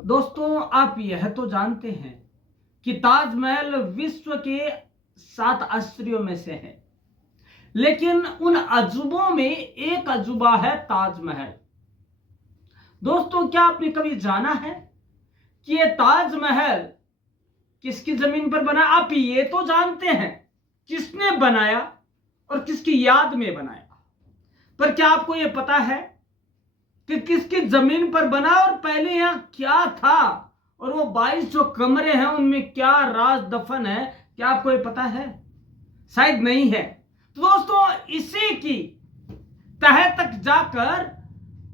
दोस्तों, आप यह तो जानते हैं कि ताजमहल विश्व के 7 आश्चर्यों में से है। लेकिन उन अजूबों में एक अजूबा है ताजमहल। दोस्तों, क्या आपने कभी जाना है कि यह ताजमहल किसकी जमीन पर बना? आप ये तो जानते हैं किसने बनाया और किसकी याद में बनाया, पर क्या आपको यह पता है कि किसकी जमीन पर बना और पहले यहां क्या था, और वो 22 जो कमरे हैं उनमें क्या राज दफन है? क्या आपको ये पता है? शायद नहीं है। तो दोस्तों, इसी की तह तक जाकर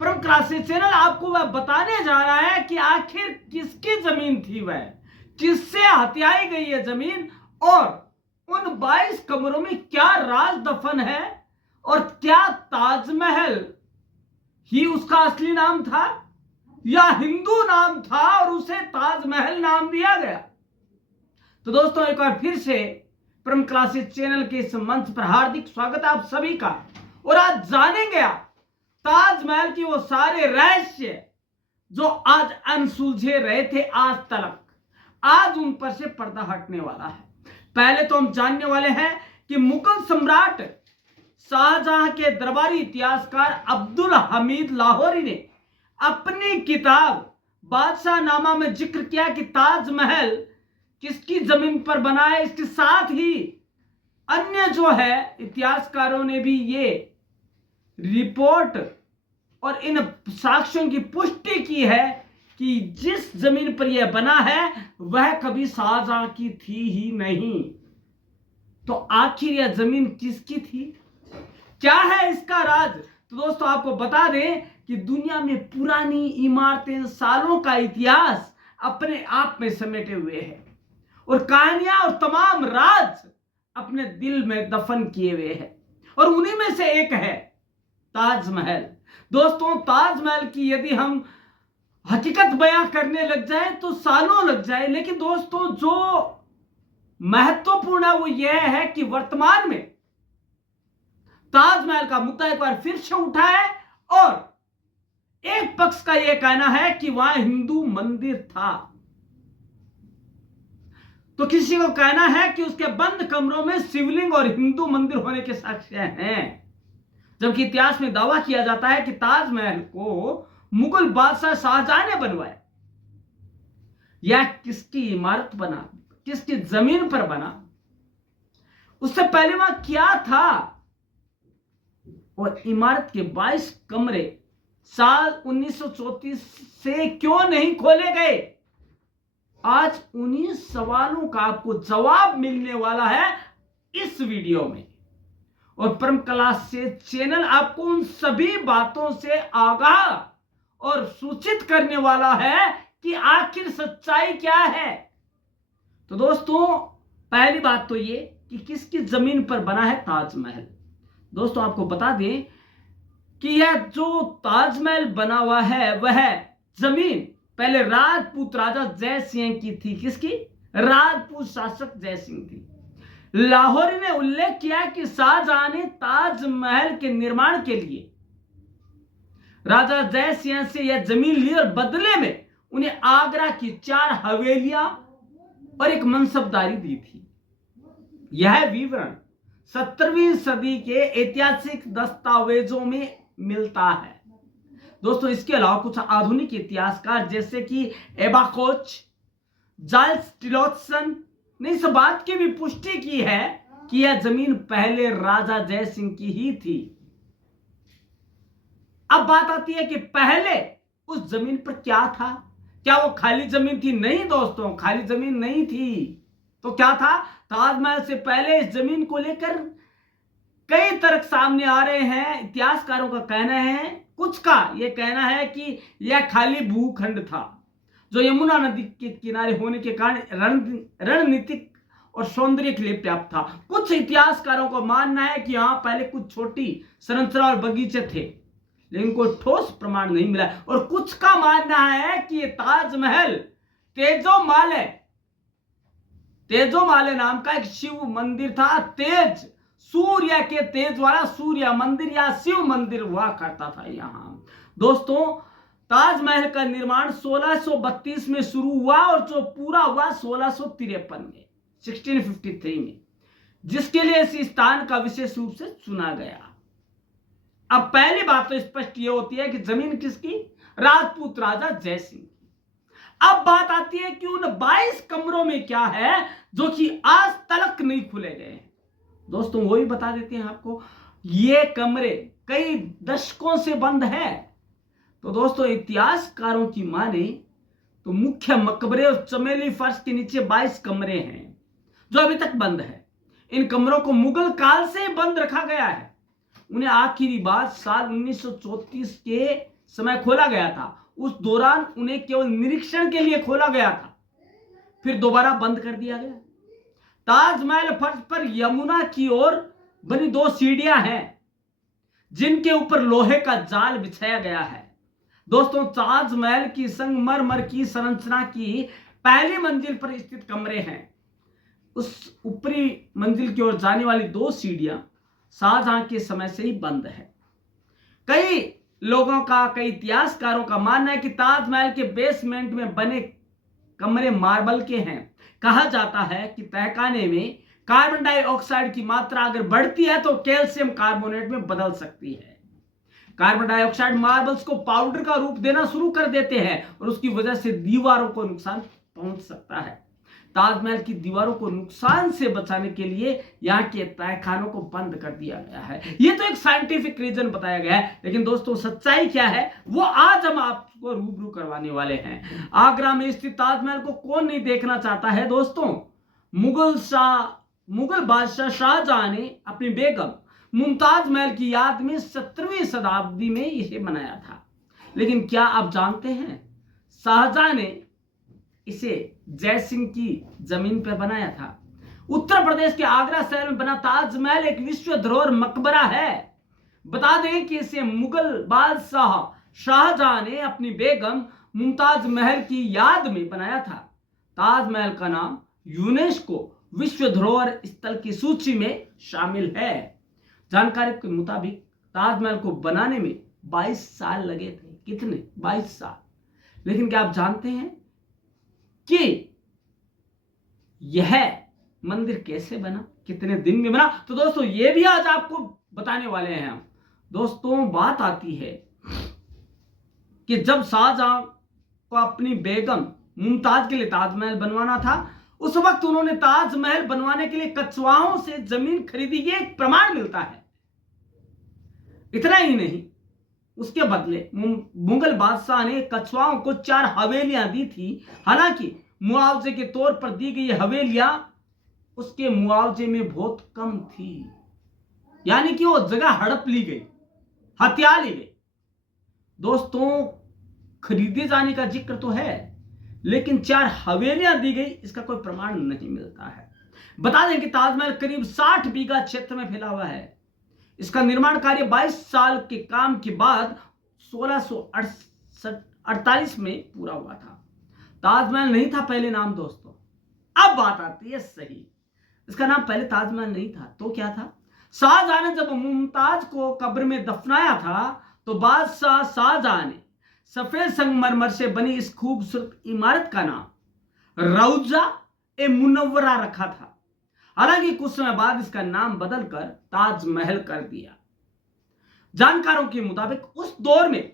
परम क्लासी चैनल आपको वह बताने जा रहा है कि आखिर किसकी जमीन थी, वह किससे हथियाई गई है जमीन, और उन 22 कमरों में क्या राज दफन है, और क्या ताजमहल ही उसका असली नाम था या हिंदू नाम था और उसे ताजमहल नाम दिया गया। तो दोस्तों, एक बार फिर से परम क्लासी चैनल के इस मंच पर हार्दिक स्वागत है आप सभी का। और आज जानेंगे आप ताजमहल की वो सारे रहस्य जो आज अनसुलझे रहे थे आज तक। आज उन पर से पर्दा हटने वाला है। पहले तो हम जानने वाले हैं कि मुगल सम्राट शाहजहां के दरबारी इतिहासकार अब्दुल हमीद लाहौरी ने अपनी किताब बादशाहनामा में जिक्र किया कि ताजमहल किसकी जमीन पर बना है। इसके साथ ही अन्य जो है इतिहासकारों ने भी ये रिपोर्ट और इन साक्ष्यों की पुष्टि की है कि जिस जमीन पर यह बना है वह कभी शाहजहां की थी ही नहीं। तो आखिर यह जमीन किसकी थी? क्या है इसका राज? तो दोस्तों, आपको बता दें कि दुनिया में पुरानी इमारतें, सालों का इतिहास अपने आप में समेटे हुए हैं और कहानियां और तमाम राज अपने दिल में दफन किए हुए हैं, और उन्हीं में से एक है ताजमहल। दोस्तों, ताजमहल की यदि हम हकीकत बयां करने लग जाए तो सालों लग जाए, लेकिन दोस्तों जो महत्वपूर्ण है वो यह है कि वर्तमान में ताजमहल का मुद्दा एक बार फिर से उठा है, और एक पक्ष का यह कहना है कि वहां हिंदू मंदिर था, तो किसी को कहना है कि उसके बंद कमरों में शिवलिंग और हिंदू मंदिर होने के साक्ष्य हैं। जबकि इतिहास में दावा किया जाता है कि ताजमहल को मुगल बादशाह शाहजहां ने बनवाया। यह किसकी इमारत बना, किसकी जमीन पर बना, उससे पहले वहां क्या था, और इमारत के 22 कमरे साल 1934 से क्यों नहीं खोले गए? आज उन्हीं सवालों का आपको जवाब मिलने वाला है इस वीडियो में, और परम क्लास से चैनल आपको उन सभी बातों से आगाह और सूचित करने वाला है कि आखिर सच्चाई क्या है। तो दोस्तों, पहली बात तो ये कि किसकी जमीन पर बना है ताजमहल। दोस्तों, आपको बता दें कि यह जो ताजमहल बना हुआ है वह जमीन पहले राजपूत राजा जय सिंह की थी। किसकी? राजपूत शासक जय सिंह थी। लाहौरी ने उल्लेख किया कि शाहजहां ने ताजमहल के निर्माण के लिए राजा जय सिंह से यह जमीन ली और बदले में उन्हें आगरा की 4 हवेलियां और एक मनसबदारी दी थी। यह विवरण 17वीं सदी के ऐतिहासिक दस्तावेजों में मिलता है। दोस्तों, इसके अलावा कुछ आधुनिक इतिहासकार जैसे कि एबाकोच, जाइल्स टिलोत्सन ने इस बात की भी पुष्टि की है कि यह जमीन पहले राजा जय सिंह की ही थी। अब बात आती है कि पहले उस जमीन पर क्या था? क्या वो खाली जमीन थी? नहीं दोस्तों, खाली जमीन नहीं थी। तो क्या था? ताजमहल से पहले इस जमीन को लेकर कई तर्क सामने आ रहे हैं। इतिहासकारों का कहना है, कुछ का यह कहना है कि यह खाली भूखंड था जो यमुना नदी के किनारे होने के कारण रणनीतिक और सौंदर्य के लिए पर्याप्त था। कुछ इतिहासकारों को मानना है कि यहां पहले कुछ छोटी संरचना और बगीचे थे, लेकिन कोई ठोस प्रमाण नहीं मिला। और कुछ का मानना है कि यह ताजमहल तेजोमाले नाम का एक शिव मंदिर था। तेज, सूर्य के तेज वाला सूर्य मंदिर या शिव मंदिर हुआ करता था यहां। दोस्तों, ताजमहल का निर्माण 1632 में शुरू हुआ और जो पूरा हुआ 1653 में, 1653 में, जिसके लिए इस स्थान का विशेष रूप से चुना गया। अब पहली बात तो स्पष्ट ये होती है कि जमीन किसकी? राजपूत राजा जय सिंह की। अब बात आती है कि उन 22 कमरों में क्या है जो कि आज तक नहीं खुले गए हैं। दोस्तों वो भी बता देते हैं आपको, ये कमरे कई दशकों से बंद है। तो दोस्तों इतिहासकारों की माने तो मुख्य मकबरे और चमेली फर्श के नीचे 22 कमरे हैं जो अभी तक बंद है। इन कमरों को मुगल काल से बंद रखा गया है। उन्हें आखिरी बार साल 1934 के समय खोला गया था। उस दौरान उन्हें केवल निरीक्षण के लिए खोला गया था, फिर दोबारा बंद कर दिया गया। ताजमहल फर्श पर यमुना की ओर बनी 2 सीढ़ियां हैं जिनके ऊपर लोहे का जाल बिछाया गया है। दोस्तों ताजमहल की संगमरमर की संरचना की पहली मंजिल पर स्थित कमरे हैं। उस ऊपरी मंजिल की ओर जाने वाली 2 सीढ़ियां शाहजहां के समय से ही बंद है। कई लोगों का, कई इतिहासकारों का मानना है कि ताजमहल के बेसमेंट में बने कमरे मार्बल के हैं। कहा जाता है कि तहखाने में कार्बन डाइऑक्साइड की मात्रा अगर बढ़ती है तो कैल्शियम कार्बोनेट में बदल सकती है। कार्बन डाइऑक्साइड मार्बल्स को पाउडर का रूप देना शुरू कर देते हैं और उसकी वजह से दीवारों को नुकसान पहुंच सकता है। ताजमहल की दीवारों को नुकसान से बचाने के लिए यहाँ के तहखानों को बंद कर दिया गया है। ये तो एक साइंटिफिक रीजन बताया गया है, लेकिन दोस्तों सच्चाई क्या है वो आज हम आपको रूबरू करवाने वाले हैं। आगरा में स्थित ताजमहल को कौन नहीं देखना चाहता है दोस्तों। मुगल बादशाह शाहजहां ने अपनी बेगम मुमताज महल की याद में 17वीं शताब्दी में इसे बनाया था। लेकिन क्या आप जानते हैं शाहजहां ने इसे जय सिंह की जमीन पर बनाया था। उत्तर प्रदेश के आगरा शहर में बना ताजमहल एक विश्व धरोहर मकबरा है। बता दें कि इसे मुगल बादशाह शाहजहां ने अपनी बेगम मुमताज महल की याद में बनाया था। ताजमहल का नाम यूनेस्को विश्व धरोहर स्थल की सूची में शामिल है। जानकारी के मुताबिक ताजमहल को बनाने में 22 साल लगे थे। कितने? 22 साल। लेकिन क्या आप जानते हैं कि यह मंदिर कैसे बना, कितने दिन में बना? तो दोस्तों ये भी आज आपको बताने वाले हैं हम। दोस्तों बात आती है कि जब शाहजहां को अपनी बेगम मुमताज के लिए ताजमहल बनवाना था, उस वक्त उन्होंने ताजमहल बनवाने के लिए कछुआओं से जमीन खरीदी। ये एक प्रमाण मिलता है। इतना ही नहीं, उसके बदले मुगल बादशाह ने कछुआओं को 4 हवेलियां दी थी। हालांकि मुआवजे के तौर पर दी गई हवेलियां उसके मुआवजे में बहुत कम थी, यानी कि वो जगह हड़प ली गई, हत्या ली गई। दोस्तों खरीदे जाने का जिक्र तो है, लेकिन 4 हवेलियां दी गई इसका कोई प्रमाण नहीं मिलता है। बता दें कि ताजमहल करीब 60 बीघा क्षेत्र में फैला हुआ है। इसका निर्माण कार्य 22 साल के काम के बाद 1648 में पूरा हुआ था। ताजमहल नहीं था पहले नाम दोस्तों। अब बात आती है सही, इसका नाम पहले ताजमहल नहीं था तो क्या था? शाहजहां ने जब मुमताज को कब्र में दफनाया था तो बादशाह शाहजहां ने सफेद संगमरमर से बनी इस खूबसूरत इमारत का नाम रौजा ए मुनव्वरा रखा था। हालांकि कुछ समय बाद इसका नाम बदलकर ताजमहल कर दिया। जानकारों के मुताबिक उस दौर में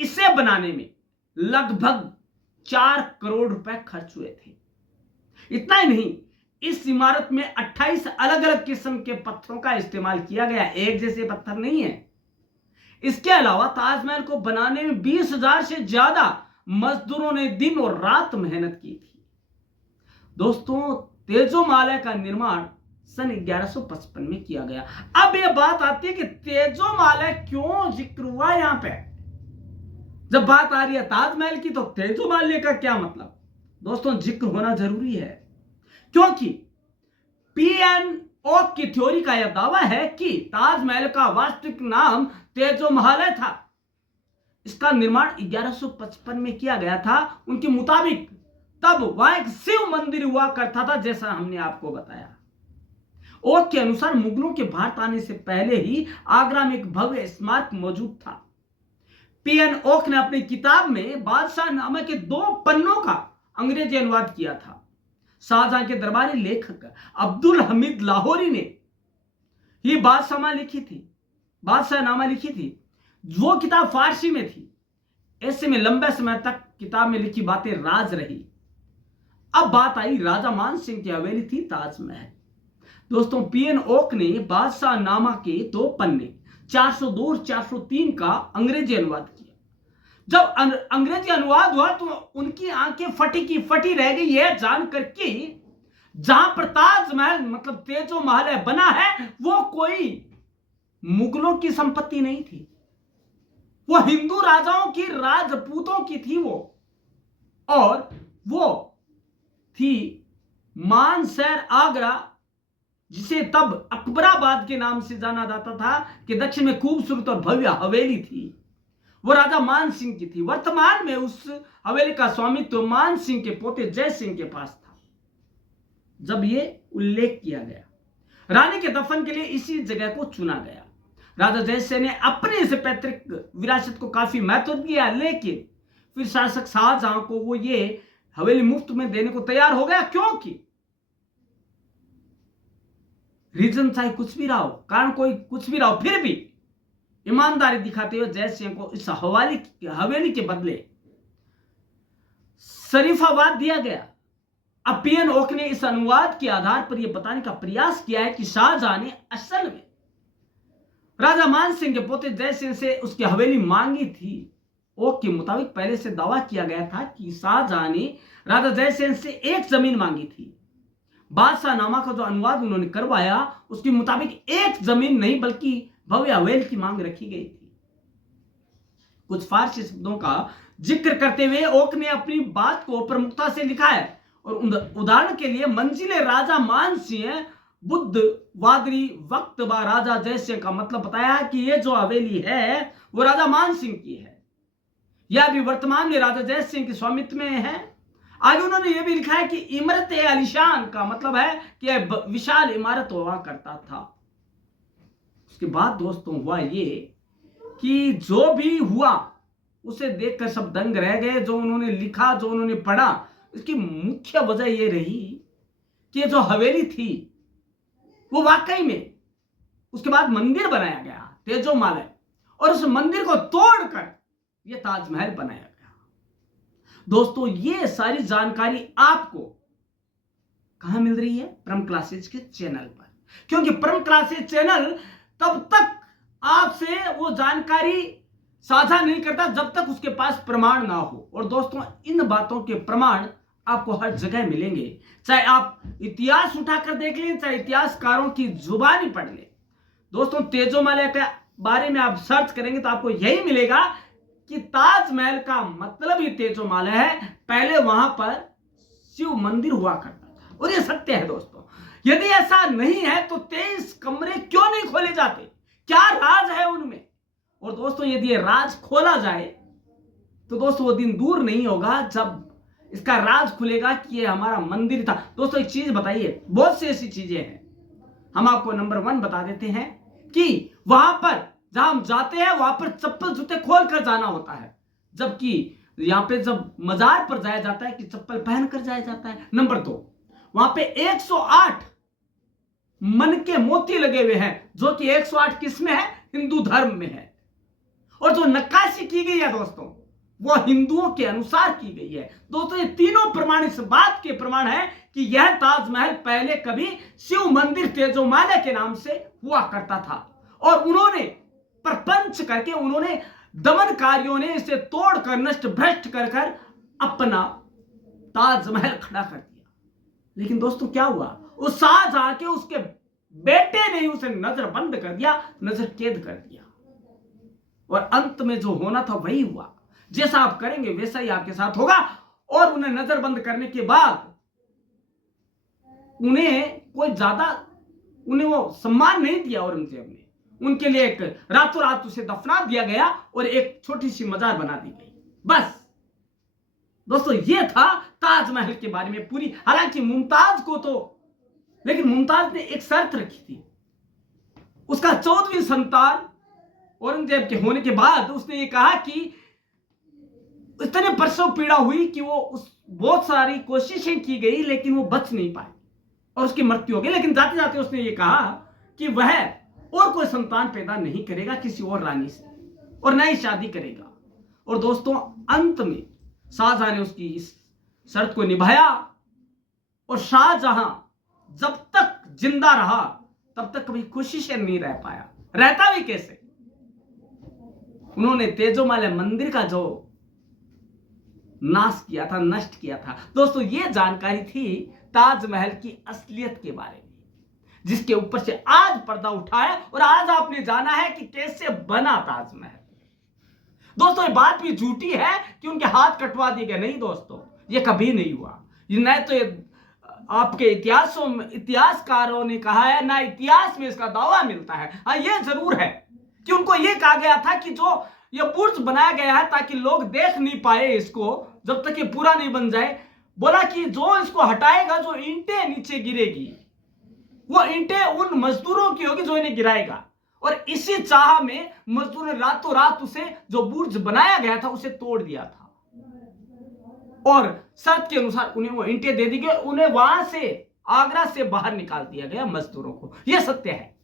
इसे बनाने में लगभग 4 करोड़ रुपए खर्च हुए थे। इतना ही नहीं, इस इमारत में 28 अलग अलग किस्म के पत्थरों का इस्तेमाल किया गया। एक जैसे पत्थर नहीं है। इसके अलावा ताजमहल को बनाने में 20,000 से ज्यादा मजदूरों ने दिन और रात मेहनत की थी। दोस्तों तेजोमाला का निर्माण सन 1155 में किया गया। अब यह बात आती है कि तेजोमाला क्यों जिक्र हुआ यहां पे। जब बात आ रही है ताजमहल की तो तेजोमाला का क्या मतलब? दोस्तों जिक्र होना जरूरी है, क्योंकि पीएनओ की थ्योरी का यह दावा है कि ताजमहल का वास्तविक नाम तेजोमहल था। इसका निर्माण 1155 में किया गया था। उनके मुताबिक तब वहां एक शिव मंदिर हुआ करता था, जैसा हमने आपको बताया। ओक के अनुसार मुगलों के भारत आने से पहले ही आगरा में एक भव्य स्मारक मौजूद था। पीएन ओक ने अपनी किताब में बादशाह नामा के 2 पन्नों का अंग्रेजी अनुवाद किया था। शाहजहां के दरबारी लेखक अब्दुल हमीद लाहौरी ने ये बादशाह नामा लिखी थी। वो किताब फारसी में थी। ऐसे में लंबे समय तक किताब में लिखी बातें राज रही। अब बात आई राजा मान सिंह की हवेली थी ताजमहल। दोस्तों, पीएन ओक ने बादशाह नामा के 2 पन्ने 402 और 403 का अंग्रेजी अनुवाद किया। जब अंग्रेजी अनुवाद हुआ तो उनकी आंखें फटी की फटी रह गई, यह जानकर कि जहां पर ताजमहल मतलब तेजो महल बना है वो कोई मुगलों की संपत्ति नहीं थी, वो हिंदू राजाओं की, राजपूतों की थी वो। और वो थी मानसर आगरा, जिसे तब अकबराबाद के नाम से जाना जाता था, कि दक्षिण में खूबसूरत और भव्य हवेली थी। वो राजा मान सिंह की थी। वर्तमान में उस हवेली का स्वामित्व मान सिंह के पोते जय सिंह के पास था। जब ये उल्लेख किया गया, रानी के दफन के लिए इसी जगह को चुना गया। राजा जय सिंह ने अपने इस पैतृक विरासत को काफी महत्व दिया, लेकिन फिर शासक शाहजहां को वो ये हवेली मुफ्त में देने को तैयार हो गया, क्योंकि रीजन चाहे कुछ भी रहा हो, कारण कोई कुछ भी रहा हो, फिर भी ईमानदारी दिखाते हुए जय सिंह को इस हवेली के बदले शरीफाबाद दिया गया। अब पीएन ओक ने इस अनुवाद के आधार पर यह बताने का प्रयास किया है कि शाहजहां ने असल में राजा मान सिंह के पोते जय सिंह से उसकी हवेली मांगी थी। ओक के मुताबिक पहले से दावा किया गया था कि शाहजहां ने राजा जय सिंह से एक जमीन मांगी थी। बादशाह नामा का जो अनुवाद उन्होंने करवाया उसके मुताबिक एक जमीन नहीं बल्कि भव्य हवेली की मांग रखी गई थी। कुछ फारसी शब्दों का जिक्र करते हुए ओक ने अपनी बात को प्रमुखता से लिखा है, और उदाहरण के लिए मंजिले राजा मान सिंह बुद्ध वादरी वक्त बा राजा जय सिंह का मतलब बताया कि ये जो हवेली है वो राजा मान सिंह की है, यह अभी वर्तमान में राजा जय सिंह के स्वामित्व में है। आगे उन्होंने यह भी लिखा है कि इमरत आलिशान का मतलब है कि विशाल इमारत हुआ करता था। उसके बाद दोस्तों हुआ ये कि जो भी हुआ उसे देखकर सब दंग रह गए। जो उन्होंने लिखा, जो उन्होंने पढ़ा, इसकी मुख्य वजह यह रही कि जो हवेली थी वो वाकई में उसके बाद मंदिर बनाया गया तेजो मालय, और उस मंदिर को तोड़कर यह ताजमहल बनाया गया। दोस्तों, ये सारी जानकारी आपको कहां मिल रही है? परम क्लासेज के चैनल पर, क्योंकि परम क्लासेज चैनल तब तक आपसे वो जानकारी साझा नहीं करता जब तक उसके पास प्रमाण ना हो। और दोस्तों, इन बातों के प्रमाण आपको हर जगह मिलेंगे, चाहे आप इतिहास उठाकर देख लें, चाहे इतिहासकारों की जुबानी पढ़ लें। दोस्तों, तेजो महल के बारे में आप सर्च करेंगे तो आपको यही मिलेगा कि ताजमहल का मतलब ही तेजो महल है। पहले वहां पर शिव मंदिर हुआ करता था, और यह सत्य है दोस्तों। यदि ऐसा नहीं है तो 23 कमरे क्यों नहीं खोले जाते? क्या राज है उनमें? और दोस्तों, यदि ये राज खोला जाए तो दोस्तों वो दिन दूर नहीं होगा जब इसका राज खुलेगा कि ये हमारा मंदिर था। दोस्तों, एक चीज बताइए, बहुत सी ऐसी चीजें हैं, हम आपको नंबर 1 बता देते हैं कि वहां पर जहां हम जाते हैं वहां पर चप्पल जूते खोल कर जाना होता है, जबकि यहां पे जब मजार पर जाया जाता है कि चप्पल पहन कर जाया जाता है। नंबर 2, वहां पे 108 मन के मोती लगे हुए हैं, जो कि 108 किसमें है? हिंदू धर्म में है। और जो नक्काशी की गई है दोस्तों वो हिंदुओं के अनुसार की गई है। दोस्तों, ये तीनों प्रमाण इस बात के प्रमाण है कि यह ताजमहल पहले कभी शिव मंदिर तेजो महल के नाम से हुआ करता था, और उन्होंने प्रपंच करके, उन्होंने दमनकारियों ने इसे तोड़कर, नष्ट भ्रष्ट कर कर अपना ताजमहल खड़ा कर दिया। लेकिन दोस्तों, क्या हुआ? उस शाहजहां के उसके बेटे ने उसे नजर बंद कर दिया, नजर कैद कर दिया, और अंत में जो होना था वही हुआ। जैसा आप करेंगे वैसा ही आपके साथ होगा। और उन्हें नजरबंद करने के बाद उन्हें वो सम्मान नहीं दिया औरंगजेब ने। उनके लिए एक रातों रात उसे दफना दिया गया और एक छोटी सी मजार बना दी गई। बस दोस्तों, ये था ताजमहल के बारे में पूरी। हालांकि लेकिन मुमताज ने एक शर्त रखी थी, उसका 14वीं संतान औरंगजेब के होने के बाद उसने ये कहा कि इतने प्रसव पीड़ा हुई कि वो उस बहुत सारी कोशिशें की गई लेकिन वो बच नहीं पाए और उसकी मृत्यु हो गई। लेकिन जाते जाते उसने ये कहा कि वह और कोई संतान पैदा नहीं करेगा किसी और रानी से और न ही शादी करेगा। और दोस्तों अंत में शाहजहां ने उसकी इस शर्त को निभाया और शाहजहां जब तक जिंदा रहा तब तक कभी खुशी से नहीं रह पाया। रहता भी कैसे? उन्होंने तेजोमल मंदिर का जो नाश किया था, नष्ट किया था। दोस्तों ये जानकारी थी ताजमहल की असलियत के बारे में, जिसके ऊपर से आज पर्दा उठा है और आज आपने जाना है कि कैसे बना ताजमहल। दोस्तों ये बात भी झूठी है कि उनके हाथ कटवा दिए गए, नहीं दोस्तों, ये कभी नहीं हुआ। ये न तो ये आपके इतिहासकारों ने कहा है, ना इतिहास में इसका दावा मिलता है। हाँ ये जरूर है कि उनको ये कहा गया था कि जो ये बुर्ज बनाया गया है ताकि लोग देख नहीं पाए इसको जब तक ये पूरा नहीं बन जाए, बोला कि जो इसको हटाएगा, जो ईंटें नीचे गिरेगी वो ईंटें उन मजदूरों की होगी जो इन्हें गिराएगा। और इसी चाह में मजदूरों ने रातों रात उसे, जो बुर्ज बनाया गया था, उसे तोड़ दिया था और शर्त के अनुसार उन्हें वो ईंटें दे दी गई, उन्हें वहां से, आगरा से बाहर निकाल दिया गया मजदूरों को। यह सत्य है।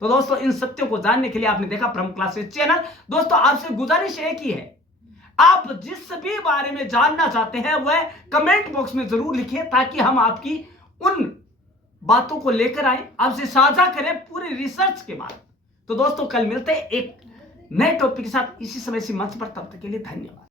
तो दोस्तों इन सत्यों को जानने के लिए आपने देखा प्रमुख क्लासेस चैनल। दोस्तों आपसे गुजारिश एक ही है, आप जिस भी बारे में जानना चाहते हैं वह कमेंट बॉक्स में जरूर लिखिए ताकि हम आपकी उन बातों को लेकर आए, आपसे साझा करें पूरी रिसर्च के बाद। तो दोस्तों कल मिलते हैं एक नए टॉपिक के साथ इसी समय इसी मंच पर। तब तक के लिए धन्यवाद।